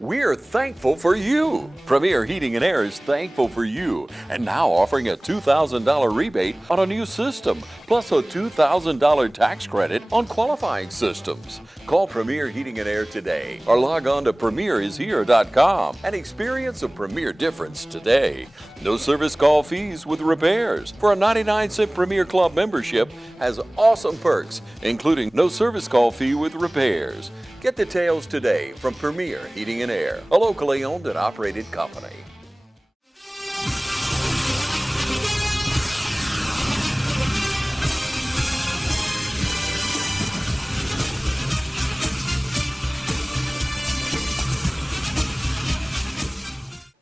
We're thankful for you. Premier Heating and Air is thankful for you and now offering a $2,000 rebate on a new system, plus a $2,000 tax credit on qualifying systems. Call Premier Heating and Air today or log on to premierishere.com and experience a Premier difference today. No service call fees with repairs. For a 99-cent Premier Club membership has awesome perks, including no service call fee with repairs. Get details today from Premier Heating and Air, a locally owned and operated company.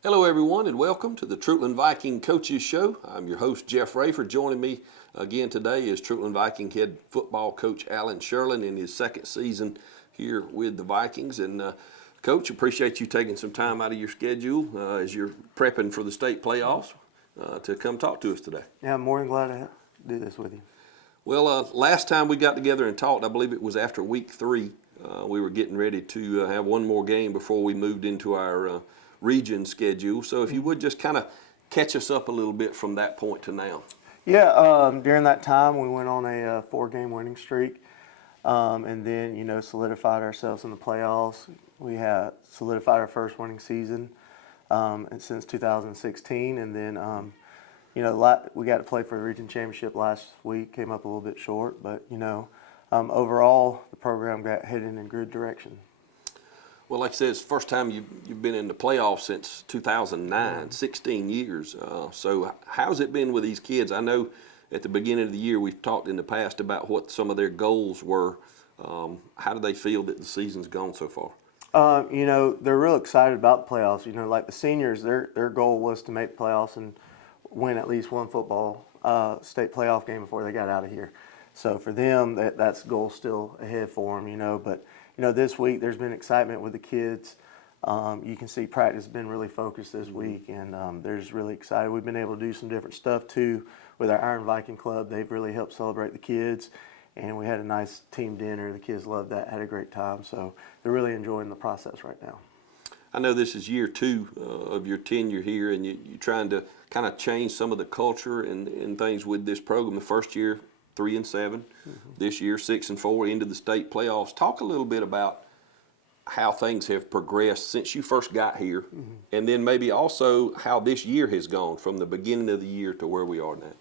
Hello everyone and welcome to the Treutlen Viking Coaches Show. I'm your host Jeff Rayford. Joining me again today is Treutlen Viking head football coach Alan Sherlin in his second season here with the Vikings. And Coach, appreciate you taking some time out of your schedule as you're prepping for the state playoffs to come talk to us today. Yeah, I'm more than glad to do this with you. Well, last time we got together and talked, I believe it was after week 3. We were getting ready to have one more game before we moved into our region schedule. So if you would just kind of catch us up a little bit from that point to now. Yeah, during that time we went on a 4-game winning streak, and then solidified ourselves in the playoffs. We had solidified our first winning season since 2016, and then we got to play for the region championship last week. Came up a little bit short, but overall the program got headed in a good direction. Well, like I said, it's the first time you've been in the playoffs since 2009, 16 years. So how's it been with these kids? I know at the beginning of the year we've talked in the past about what some of their goals were. How do they feel that the season's gone so far? They're real excited about the playoffs. Like the seniors, their goal was to make the playoffs and win at least one football state playoff game before they got out of here. So for them, that's goal still ahead for them, But this week there's been excitement with the kids. You can see practice has been really focused this week, and they're just really excited. We've been able to do some different stuff too with our Iron Viking Club. They've really helped celebrate the kids, and we had a nice team dinner. The kids loved that, had a great time. So they're really enjoying the process right now. I know this is year 2 of your tenure here, and you're trying to kind of change some of the culture and things with this program. The first year, 3-7. This year, 6-4 into the state playoffs. Talk a little bit about how things have progressed since you first got here, and then maybe also how this year has gone from the beginning of the year to where we are now.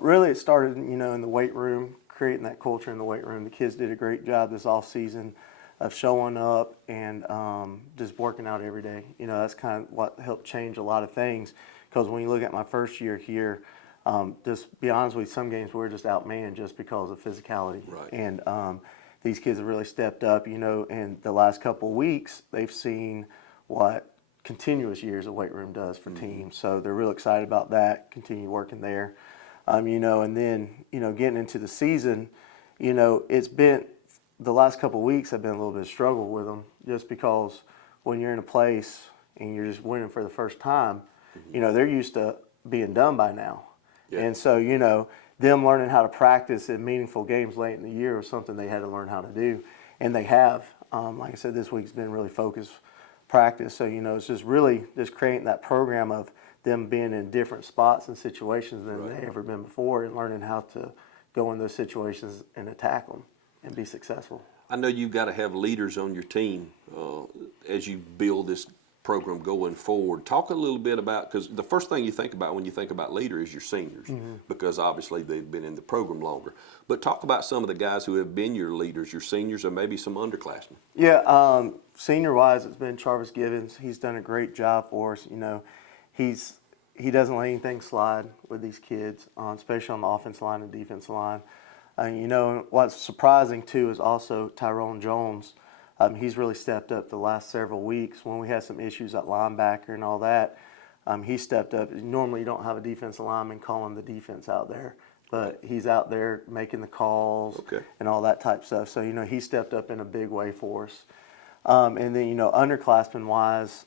Really, it started, in the weight room, creating that culture in the weight room. The kids did a great job this off season of showing up and just working out every day. That's kind of what helped change a lot of things. Because when you look at my first year here, just be honest with you, some games we were just outmanned just because of physicality. Right. And these kids have really stepped up, and the last couple of weeks they've seen what continuous years of weight room does for teams. So they're real excited about that, continue working there. And then, getting into the season, it's been, the last couple of weeks have been a little bit of struggle with them just because when you're in a place and you're just winning for the first time, they're used to being done by now. Yeah. And so, them learning how to practice in meaningful games late in the year was something they had to learn how to do. And they have. Like I said, this week's been really focused practice. So, it's just really just creating that program of them being in different spots and situations than they've ever been before, and learning how to go in those situations and attack them and be successful. I know you've got to have leaders on your team as you build this program going forward. Talk a little bit about, because the first thing you think about when you think about leader is your seniors, because obviously they've been in the program longer. But talk about some of the guys who have been your leaders, your seniors, or maybe some underclassmen. Yeah, senior-wise, it's been Charvis Givens. He's done a great job for us. He doesn't let anything slide with these kids, especially on the offensive line and defensive line. What's surprising too is also Tyrone Jones. He's really stepped up the last several weeks when we had some issues at linebacker and all that. He stepped up. Normally you don't have a defensive lineman calling the defense out there, but he's out there making the calls and all that type of stuff. So, he stepped up in a big way for us. And then, underclassmen-wise,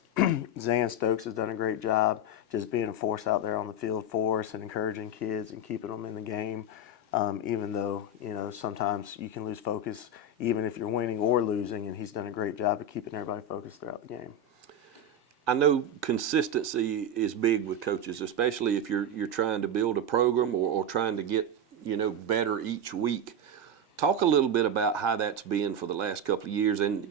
Zan Stokes has done a great job just being a force out there on the field for us and encouraging kids and keeping them in the game. even though, sometimes you can lose focus even if you're winning or losing, and he's done a great job of keeping everybody focused throughout the game. I know consistency is big with coaches, especially if you're trying to build a program or trying to get, better each week. Talk a little bit about how that's been for the last couple of years. And,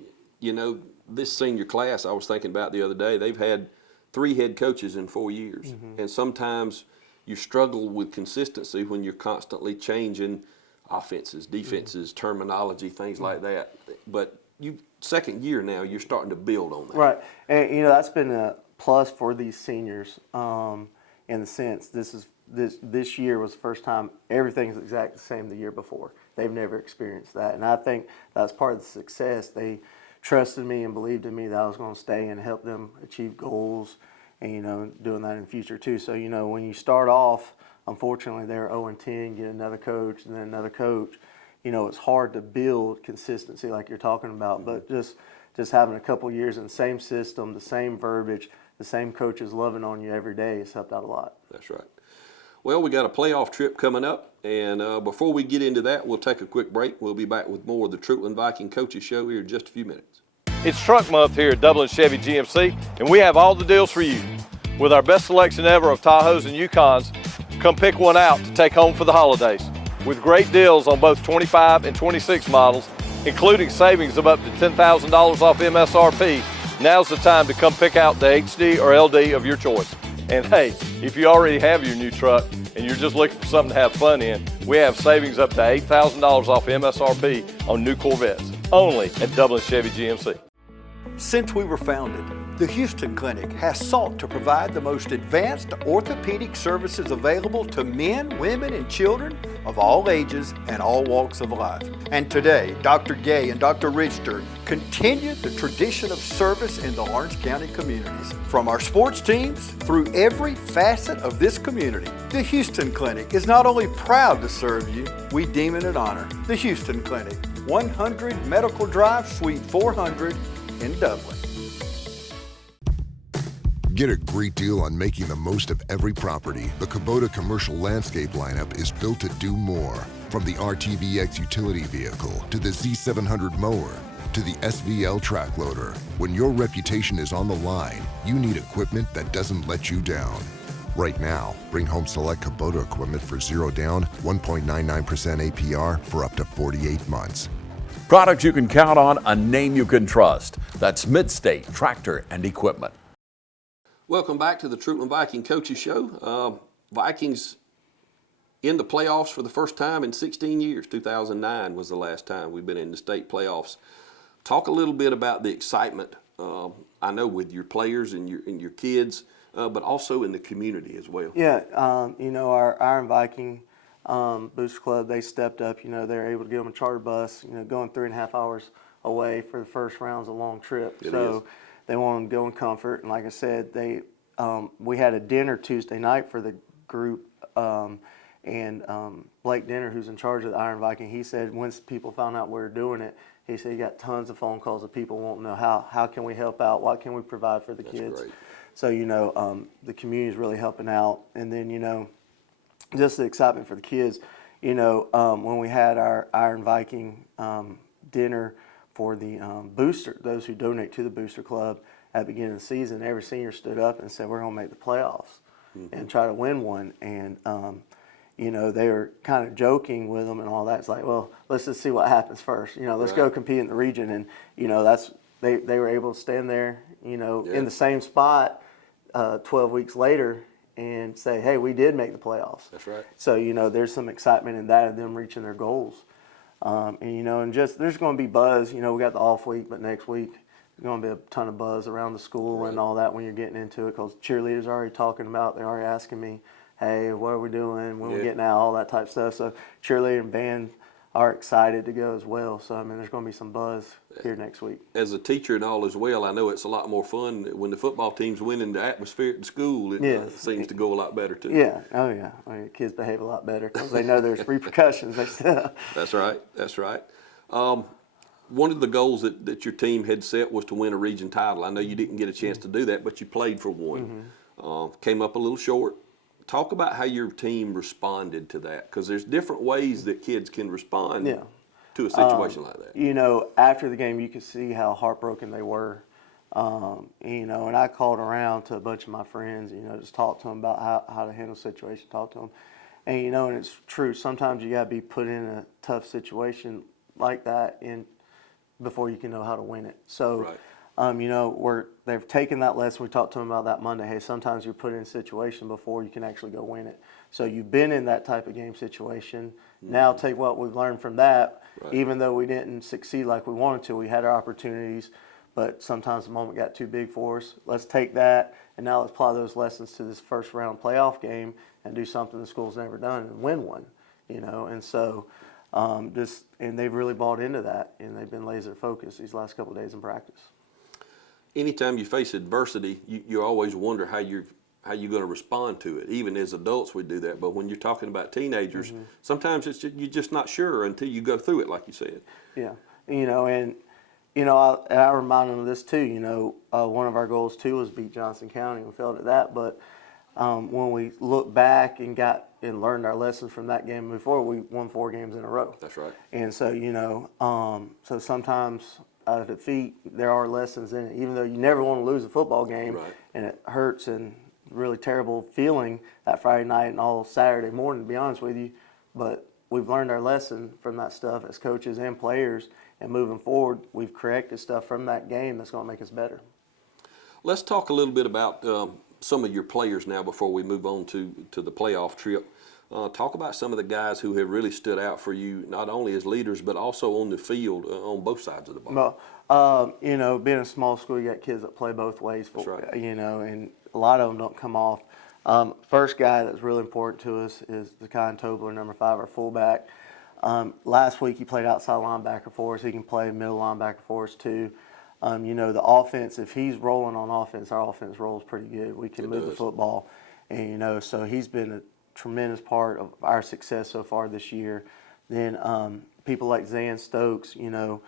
this senior class I was thinking about the other day, they've had 3 head coaches in 4 years. Mm-hmm. And sometimes you struggle with consistency when you're constantly changing offenses, defenses, terminology, things like that. But second year now, you're starting to build on that. Right. And, that's been a plus for these seniors in the sense this year was the first time everything's exactly the same the year before. They've never experienced that. And I think that's part of the success. They trusted me and believed in me that I was going to stay and help them achieve goals and, doing that in the future too. So, when you start off, unfortunately, they're 0-10, get another coach and then another coach. It's hard to build consistency like you're talking about, but just having a couple years in the same system, the same verbiage, the same coaches loving on you every day has helped out a lot. That's right. Well, we got a playoff trip coming up, and before we get into that, we'll take a quick break. We'll be back with more of the Treutlen Viking Coaches Show here in just a few minutes. It's Truck Month here at Dublin Chevy GMC, and we have all the deals for you. With our best selection ever of Tahoes and Yukons, come pick one out to take home for the holidays. With great deals on both 25 and 26 models, including savings of up to $10,000 off MSRP, now's the time to come pick out the HD or LD of your choice. And hey, if you already have your new truck and you're just looking for something to have fun in, we have savings up to $8,000 off MSRP on new Corvettes, only at Dublin Chevy GMC. Since we were founded, the Houston Clinic has sought to provide the most advanced orthopedic services available to men, women, and children of all ages and all walks of life. And today, Dr. Gay and Dr. Richter continue the tradition of service in the Lawrence County communities. From our sports teams through every facet of this community, the Houston Clinic is not only proud to serve you, we deem it an honor. The Houston Clinic, 100 Medical Drive, Suite 400 in Dublin. Get a great deal on making the most of every property. The Kubota commercial landscape lineup is built to do more. From the RTVX utility vehicle to the Z700 mower to the SVL track loader. When your reputation is on the line, you need equipment that doesn't let you down. Right now, bring home select Kubota equipment for 0 down, 1.99% APR for up to 48 months. Products you can count on, a name you can trust. That's Midstate Tractor and Equipment. Welcome back to the Treutlen Viking Coaches Show. Vikings in the playoffs for the first time in 16 years. 2009 was the last time we've been in the state playoffs. Talk a little bit about the excitement, I know with your players and your kids, but also in the community as well. Yeah, our Iron Viking Booster Club, they stepped up. They're able to give them a charter bus, going 3.5 hours away for the first round's a long trip. They want them to go in comfort. And like I said, we had a dinner Tuesday night for the group. And Blake Denner, who's in charge of the Iron Viking, he said once people found out we were doing it, he said he got tons of phone calls of people wanting to know how can we help out, what can we provide for the kids. Great. So, the community is really helping out. And then, just the excitement for the kids. When we had our Iron Viking dinner for the booster, those who donate to the Booster Club at the beginning of the season, every senior stood up and said, we're going to make the playoffs and try to win one. And, they were kind of joking with them and all that. It's like, well, let's just see what happens first. Let's go compete in the region. And, they were able to stand there, in the same spot 12 weeks later and say, hey, we did make the playoffs. That's right. So, there's some excitement in that of them reaching their goals. And just there's going to be buzz. We got the off week, but next week there's going to be a ton of buzz around the school and all that when you're getting into it, because cheerleaders are already talking about, they're already asking me, hey, what are we doing, when we're getting out, all that type of stuff. So cheerleader and band are excited to go as well. So, there's going to be some buzz here next week. As a teacher and all as well, I know it's a lot more fun when the football team's winning. The atmosphere at the school seems to go a lot better too. Yeah, oh yeah. Kids behave a lot better because they know there's repercussions. That's right. That's right. One of the goals that your team had set was to win a region title. I know you didn't get a chance to do that, but you played for one. Came up a little short. Talk about how your team responded to that, because there's different ways that kids can respond Yeah. to a situation like that. You know, after the game, you could see how heartbroken they were. You know, and I called around to a bunch of my friends, you know, just talk to them about how to handle the situation, talk to them. And, you know, and it's true, sometimes you got to be put in a tough situation like that before you can know how to win it. So, you know, they've taken that lesson. We talked to them about that Monday. Hey, sometimes you're put in a situation before you can actually go win it. So you've been in that type of game situation. Now take what we've learned from that. Even though we didn't succeed like we wanted to, we had our opportunities, but sometimes the moment got too big for us. Let's take that, and now let's apply those lessons to this first round playoff game and do something the school's never done and win one, you know. And so and they've really bought into that, and they've been laser focused these last couple of days in practice. Anytime you face adversity, you always wonder how you're going to respond to it. Even as adults, we do that. But when you're talking about teenagers, sometimes you're just not sure until you go through it, like you said. Yeah, you know, and you know, I remind them of this too. You know, one of our goals too was beat Johnson County. We failed at that, but when we look back and learned our lessons from that game before, we won 4 games in a row. That's right. And so, you know, so sometimes out of defeat, there are lessons in it. Even though you never want to lose a football game, and it hurts and really terrible feeling that Friday night and all Saturday morning, to be honest with you. But we've learned our lesson from that stuff as coaches and players, and moving forward, we've corrected stuff from that game that's going to make us better. Let's talk a little bit about some of your players now before we move on to the playoff trip. Talk about some of the guys who have really stood out for you, not only as leaders, but also on the field on both sides of the ball. Well, you know, being a small school, you got kids that play both ways. That's right. You know, and a lot of them don't come off. First guy that's really important to us is Zakai Tobler, number 5, our fullback. Last week he played outside linebacker for us. He can play middle linebacker for us too. You know, the offense, if he's rolling on offense, our offense rolls pretty good. We can move the football. And, you know, so he's been a tremendous part of our success so far this year. Then people like Zan Stokes, you know,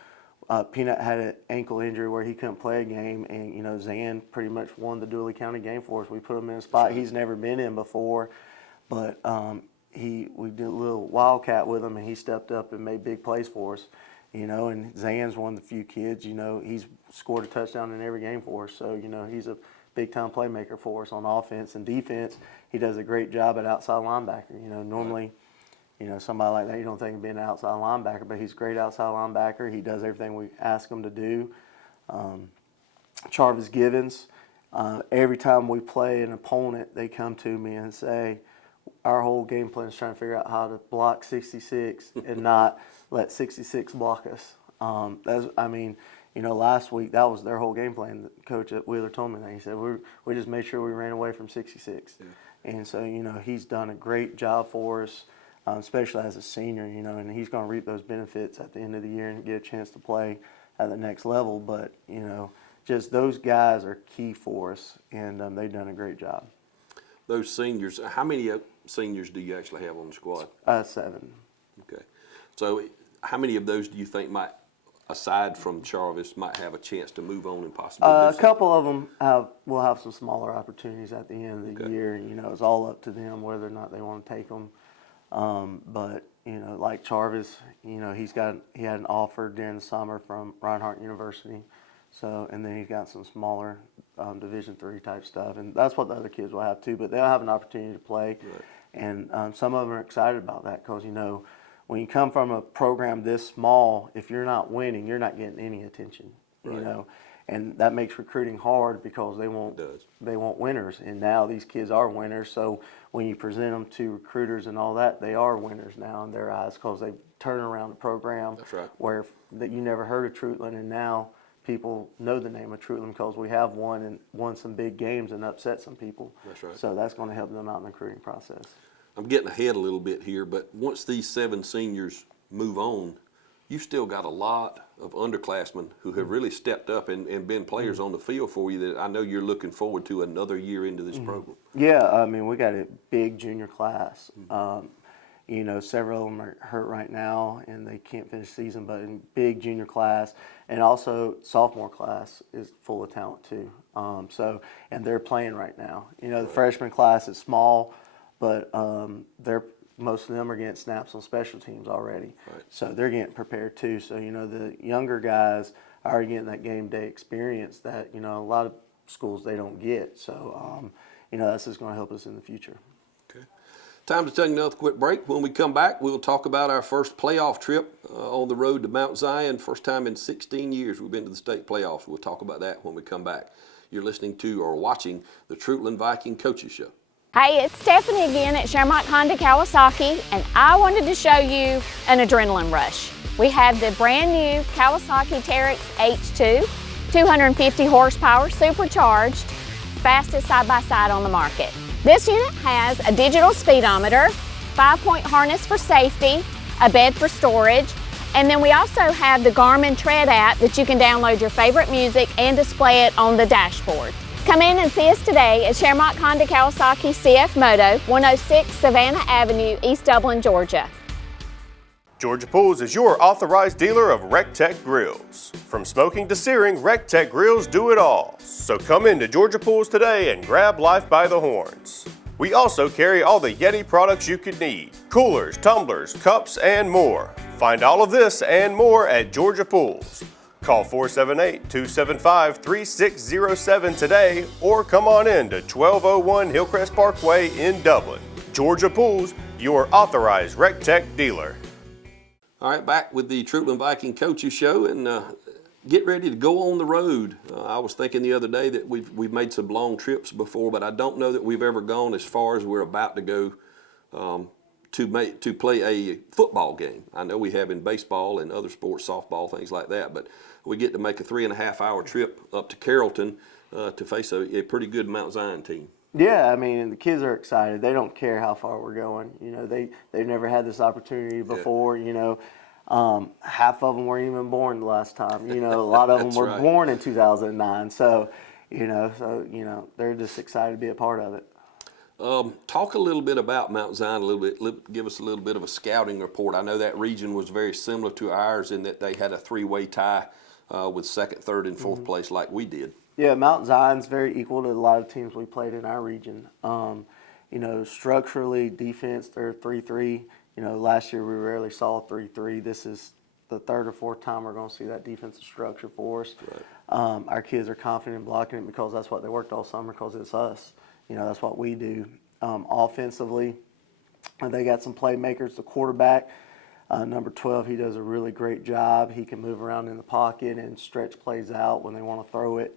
Peanut had an ankle injury where he couldn't play a game, and, you know, Zan pretty much won the Dooley County game for us. We put him in a spot he's never been in before, but we did a little wildcat with him, and he stepped up and made big plays for us. You know, and Zan's one of the few kids, you know, he's scored a touchdown in every game for us. So, you know, he's a big-time playmaker for us on offense and defense. He does a great job at outside linebacker. You know, normally, you know, somebody like that, you don't think of being an outside linebacker, but he's a great outside linebacker. He does everything we ask him to do. Charvis Givens, every time we play an opponent, they come to me and say, our whole game plan is trying to figure out how to block 66 and not let 66 block us. I mean, you know, last week that was their whole game plan. The coach at Wheeler told me that. He said we just made sure we ran away from 66. And so, you know, he's done a great job for us, especially as a senior. You know, and he's going to reap those benefits at the end of the year and get a chance to play at the next level. But, you know, just those guys are key for us, and they've done a great job. Those seniors, how many seniors do you actually have on the squad? 7. Okay. So how many of those do you think might, aside from Charvis, might have a chance to move on and possibly do A something? couple of them will have some smaller opportunities at the end of the year. You know, it's all up to them whether or not they want to take them. But, you know, like Charvis, you know, he had an offer during the summer from Reinhardt University. So, and then he's got some smaller Division III type stuff, and that's what the other kids will have too. But they'll have an opportunity to play, and some of them are excited about that because, you know, when you come from a program this small, if you're not winning, you're not getting any attention. You know, and that makes recruiting hard because they want winners, and now these kids are winners. So when you present them to recruiters and all that, they are winners now in their eyes because they turn around the program. That's right. Where that you never heard of Treutlen, and now people know the name of Treutlen because we have won some big games and upset some people. That's right. So that's going to help them out in the recruiting process. I'm getting ahead a little bit here, but once these 7 seniors move on, you still got a lot of underclassmen who have really stepped up and been players on the field for you that I know you're looking forward to another year into this program. Yeah, I mean, we got a big junior class. You know, several of them are hurt right now and they can't finish the season, but in big junior class, and also sophomore class is full of talent too. And they're playing right now. You know, the freshman class is small, but most of them are getting snaps on special teams already. Right. So they're getting prepared too. So, the younger guys are getting that game day experience that, a lot of schools they don't get. So, that's just going to help us in the future. Okay. Time to take another quick break. When we come back, we'll talk about our first playoff trip on the road to Mount Zion. First time in 16 years we've been to the state playoffs. We'll talk about that when we come back. You're listening to or watching the Treutlen Viking Coaches Show. Hey, it's Stephanie again at Shermont Honda Kawasaki, and I wanted to show you an adrenaline rush. We have the brand new Kawasaki Teryx H2, 250 horsepower, supercharged, fastest side-by-side on the market. This unit has a digital speedometer, 5-point harness for safety, a bed for storage, and then we also have the Garmin Tread app that you can download your favorite music and display it on the dashboard. Come in and see us today at Shermont Honda Kawasaki CF Moto, 106 Savannah Avenue, East Dublin, Georgia. Georgia Pools is your authorized dealer of RecTech grills. From smoking to searing, RecTech grills do it all. So come into Georgia Pools today and grab life by the horns. We also carry all the Yeti products you could need: coolers, tumblers, cups, and more. Find all of this and more at Georgia Pools. Call 478-275-3607 today or come on in to 1201 Hillcrest Parkway in Dublin. Georgia Pools, your authorized RecTech dealer. All right, back with the Treutlen Viking Coaches Show, and get ready to go on the road. I was thinking the other day that we've made some long trips before, but I don't know that we've ever gone as far as we're about to go to play a football game. I know we have in baseball and other sports, softball, things like that, but we get to make a 3.5-hour trip up to Carrollton to face a pretty good Mount Zion team. Yeah, and the kids are excited. They don't care how far we're going. They've never had this opportunity before. Yeah. Half of them weren't even born the last time. A lot of them were right. born in 2009. So, they're just excited to be a part of it. Talk a little bit about Mount Zion a little bit. Give us a little bit of a scouting report. I know that region was very similar to ours in that they had a 3-way tie with second, third, and fourth place like we did. Yeah, Mount Zion's very equal to a lot of teams we played in our region. Structurally, defense, they're 3-3. Last year we rarely saw 3-3. This is the third or fourth time we're going to see that defensive structure for us. Right. Our kids are confident in blocking it because that's what they worked all summer, because it's us. That's what we do. Offensively, they got some playmakers. The quarterback, number 12, he does a really great job. He can move around in the pocket and stretch plays out when they want to throw it.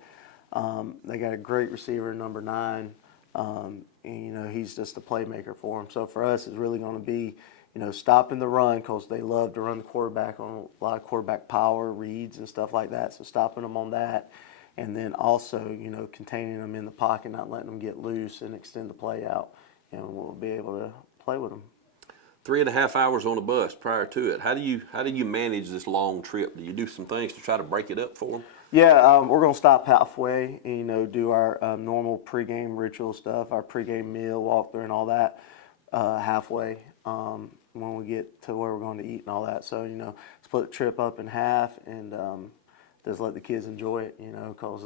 They got a great receiver, number 9. And, he's just a playmaker for them. So for us, it's really going to be, stopping the run, because they love to run the quarterback on a lot of quarterback power, reads, and stuff like that. So stopping them on that. And then also, containing them in the pocket, not letting them get loose and extend the play out. And we'll be able to play with them. 3.5 hours on a bus prior to it. How do you manage this long trip? Do you do some things to try to break it up for them? Yeah, we're going to stop halfway and, do our normal pregame ritual stuff, our pregame meal, walkthrough, and all that halfway when we get to where we're going to eat and all that. So, split the trip up in half and just let the kids enjoy it, because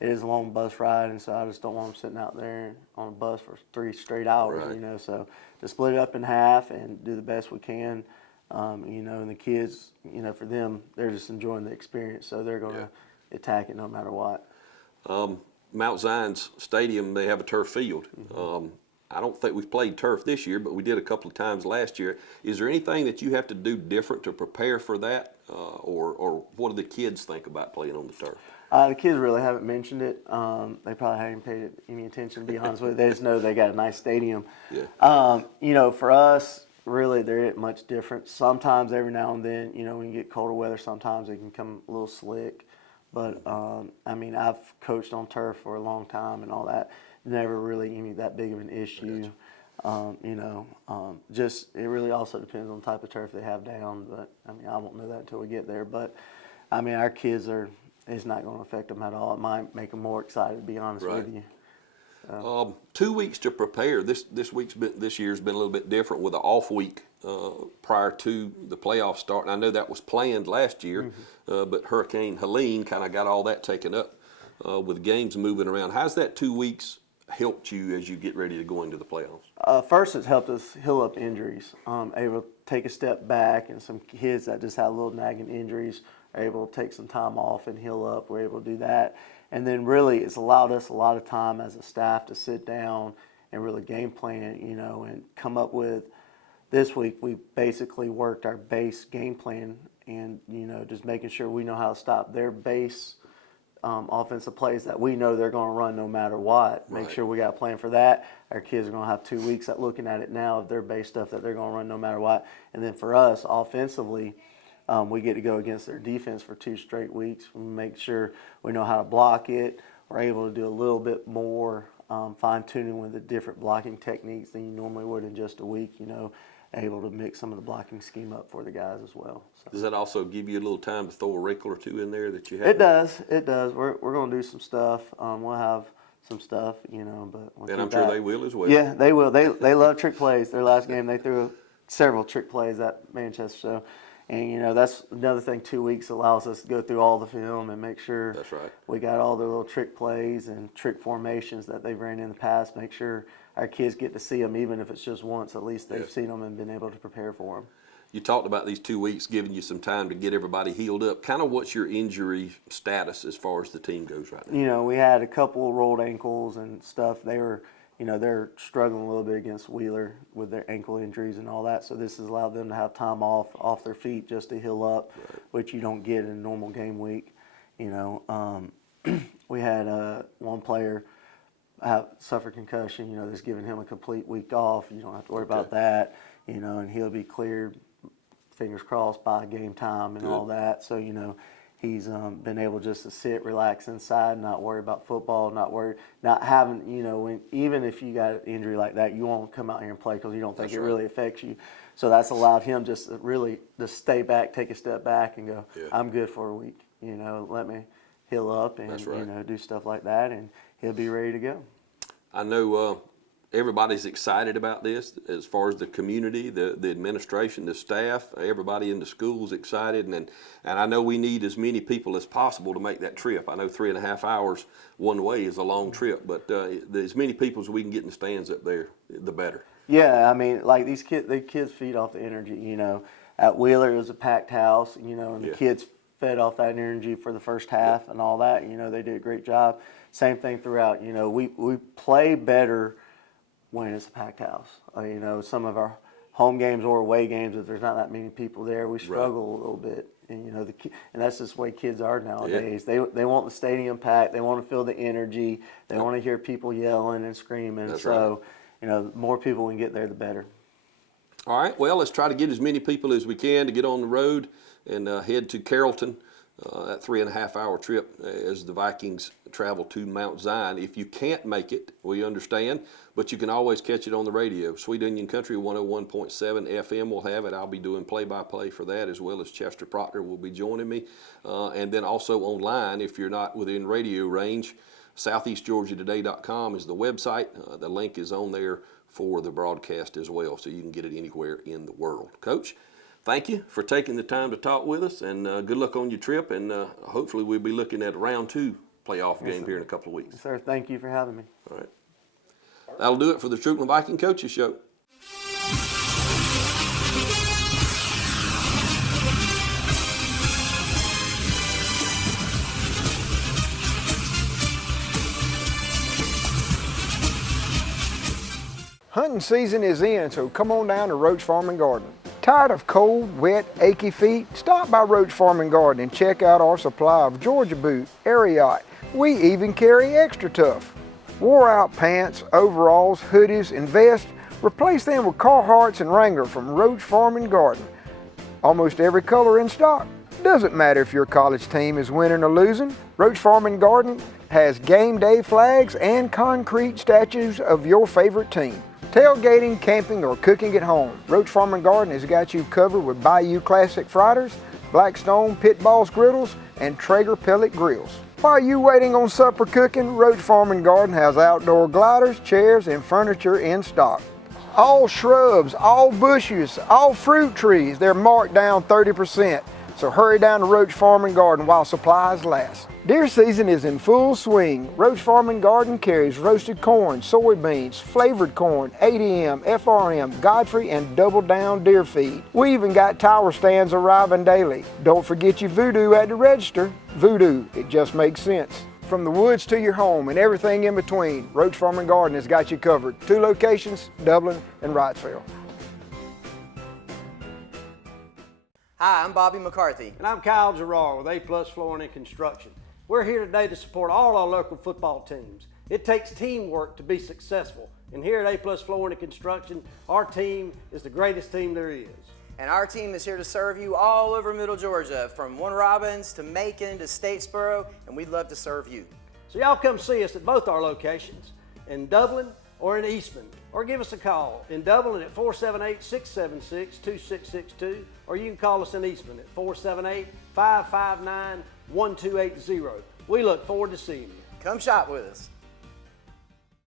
it is a long bus ride, and so I just don't want them sitting out there on a bus for 3 straight hours, Right. So to split it up in half and do the best we can, and the kids, for them, they're just enjoying the experience, so they're going to attack it no matter what. Mount Zion's stadium, they have a turf field. I don't think we've played turf this year, but we did a couple of times last year. Is there anything that you have to do different to prepare for that, or what do the kids think about playing on the turf? The kids really haven't mentioned it. They probably haven't paid it any attention, to be honest with you. They just know they got a nice stadium. Yeah. For us, really, there isn't much different. Sometimes, every now and then, when you get colder weather, sometimes it can come a little slick. But, I've coached on turf for a long time and all that. Never really any that big of an issue. Just it really also depends on the type of turf they have down. But, I won't know that until we get there. But, our kids it's not going to affect them at all. It might make them more excited, to be honest with you. 2 weeks to prepare. This year's been a little bit different with an off week prior to the playoffs start. And I know that was planned last year, but Hurricane Helene kind of got all that taken up with games moving around. How's that 2 weeks helped you as you get ready to go into the playoffs? First, it's helped us heal up injuries. Able to take a step back, and some kids that just had little nagging injuries are able to take some time off and heal up. We're able to do that. And then really it's allowed us a lot of time as a staff to sit down and really game plan, you know, and come up with, this week we basically worked our base game plan and, you know, just making sure we know how to stop their base offensive plays that we know they're going to run no matter what. Make sure we got a plan for that. Our kids are going to have 2 weeks at looking at it now of their base stuff that they're going to run no matter what. And then for us, offensively, we get to go against their defense for 2 straight weeks. We make sure we know how to block it. We're able to do a little bit more fine-tuning with the different blocking techniques than you normally would in just a week, you know, able to mix some of the blocking scheme up for the guys as well. So. Does that also give you a little time to throw a wrinkle or two in there that you have? It does. It does. We're going to do some stuff. We'll have some stuff, you know, but we'll and I'm sure they will as well. Yeah, they will. They love trick plays. Their last game, they threw several trick plays at Manchester. So, and you know, that's another thing. 2 weeks allows us to go through all the film and make sure that's right. We got all their little trick plays and trick formations that they've ran in the past. Make sure our kids get to see them, even if it's just once. At least they've seen them and been able to prepare for them. You talked about these 2 weeks giving you some time to get everybody healed up. Kind of what's your injury status as far as the team goes right now? You know, we had a couple of rolled ankles and stuff. They were, you know, they're struggling a little bit against Wheeler with their ankle injuries and all that. So this has allowed them to have time off their feet just to heal up, which you don't get in a normal game week. You know, we had one player suffer concussion. You know, that's giving him a complete week off. You don't have to worry about that. You know, and he'll be cleared, fingers crossed, by game time and all that. So, you know, he's been able just to sit, relax inside, not worry about football, not having, you know, even if you got an injury like that, you won't come out here and play because you don't think it really affects you. So that's allowed him just to really just stay back, take a step back and go, I'm good for a week. You know, let me heal up and, you know, do stuff like that, and he'll be ready to go. I know everybody's excited about this as far as the community, the administration, the staff, everybody in the school's excited. And I know we need as many people as possible to make that trip. I know 3.5 hours one way is a long trip, but as many people as we can get in the stands up there, the better. Yeah, I mean, like the kids feed off the energy, you know. At Wheeler, it was a packed house, you know, and the kids fed off that energy for the first half and all that. You know, they did a great job. Same thing throughout. You know, we play better when it's a packed house. You know, some of our home games or away games, if there's not that many people there, we struggle a little bit. And you know, and that's just the way kids are nowadays. They want the stadium packed. They want to feel the energy. They want to hear people yelling and screaming. You know, the more people we can get there, the better. All right. Well, let's try to get as many people as we can to get on the road and head to Carrollton. That 3.5 hour trip as the Vikings travel to Mount Zion. If you can't make it, we understand, but you can always catch it on the radio. Sweet Onion Country 101.7 FM will have it. I'll be doing play-by-play for that, as well as Chester Proctor will be joining me. And then also online, if you're not within radio range, southeastgeorgiatoday.com is the website. The link is on there for the broadcast as well, so you can get it anywhere in the world. Coach, thank you for taking the time to talk with us, and good luck on your trip, and hopefully we'll be looking at a round 2 playoff game here in a couple of weeks. Yes, sir. Thank you for having me. All right. That'll do it for the Treutlen Viking Coaches Show. Hunting season is in, so come on down to Roach Farm and Garden. Tired of cold, wet, achy feet? Stop by Roach Farm and Garden and check out our supply of Georgia Boot, Ariat. We even carry Extra Tough. Wore out pants, overalls, hoodies, and vests, replace them with Carhartts and Wrangler from Roach Farm and Garden. Almost every color in stock. Doesn't matter if your college team is winning or losing. Roach Farm and Garden has game day flags and concrete statues of your favorite team. Tailgating, camping, or cooking at home, Roach Farm and Garden has got you covered with Bayou Classic Fridays, Blackstone Pit Balls Griddles, and Traeger Pellet Grills. While you waiting on supper cooking, Roach Farm and Garden has outdoor gliders, chairs, and furniture in stock. All shrubs, all bushes, all fruit trees, they're marked down 30%. So hurry down to Roach Farm and Garden while supplies last. Deer season is in full swing. Roach Farm and Garden carries roasted corn, soybeans, flavored corn, ADM, FRM, Godfrey, and Double Down deer feed. We even got tower stands arriving daily. Don't forget your Voodoo at the register. Voodoo, it just makes sense. From the woods to your home and everything in between, Roach Farm and Garden has got you covered. 2 locations, Dublin and Wrightsville. Hi, I'm Bobby McCarthy. And I'm Kyle Gerard with A+ Flooring and Construction. We're here today to support all our local football teams. It takes teamwork to be successful. And here at A+ Flooring and Construction, our team is the greatest team there is. And our team is here to serve you all over Middle Georgia, from Warner Robins to Macon to Statesboro, and we'd love to serve you. So y'all come see us at both our locations, in Dublin or in Eastman, or give us a call. In Dublin at 478-676-2662, or you can call us in Eastman at 478-559-1280. We look forward to seeing you. Come shop with us.